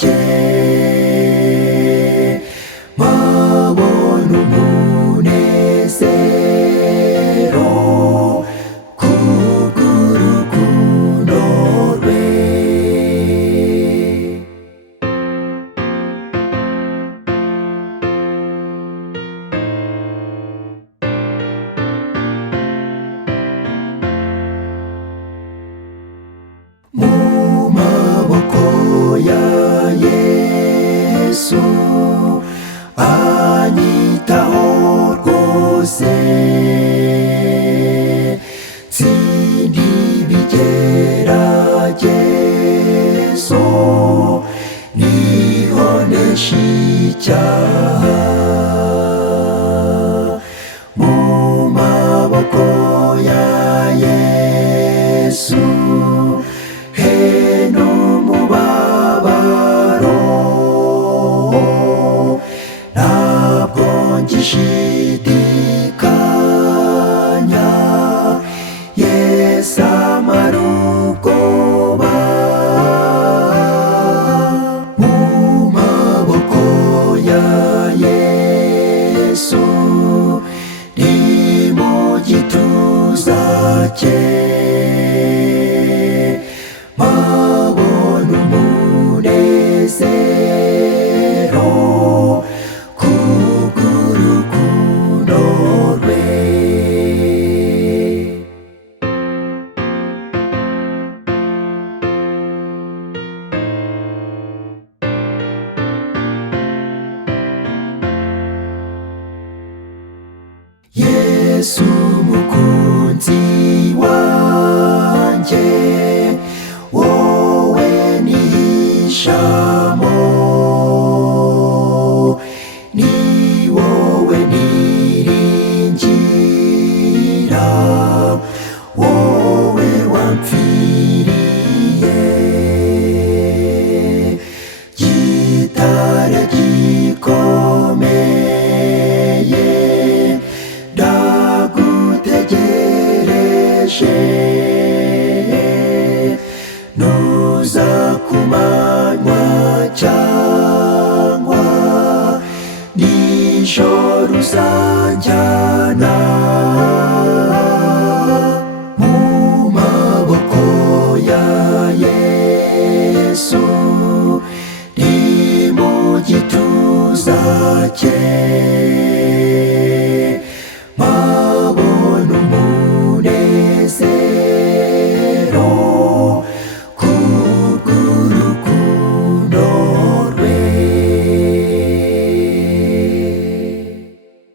cye mpabona umunezero kubw'urukundo rwe. Mu maboko ya Yesu anyitaho rwose, nsindi ibigeragezo niho nesha icyaha. Mu maboko ya Yesu heno umubabaro, ntabwo ngishidikanya, Yesu amara ubwoba. Mu maboko ya Yesu ni mu gituza cye mpabona umunezero kubw'urukundo rwe. Yesu mukunzi wange, wowe nihishamo, ni wowe niringira, wowe wamfiriye. Gitare gikomeye ndagutegereje,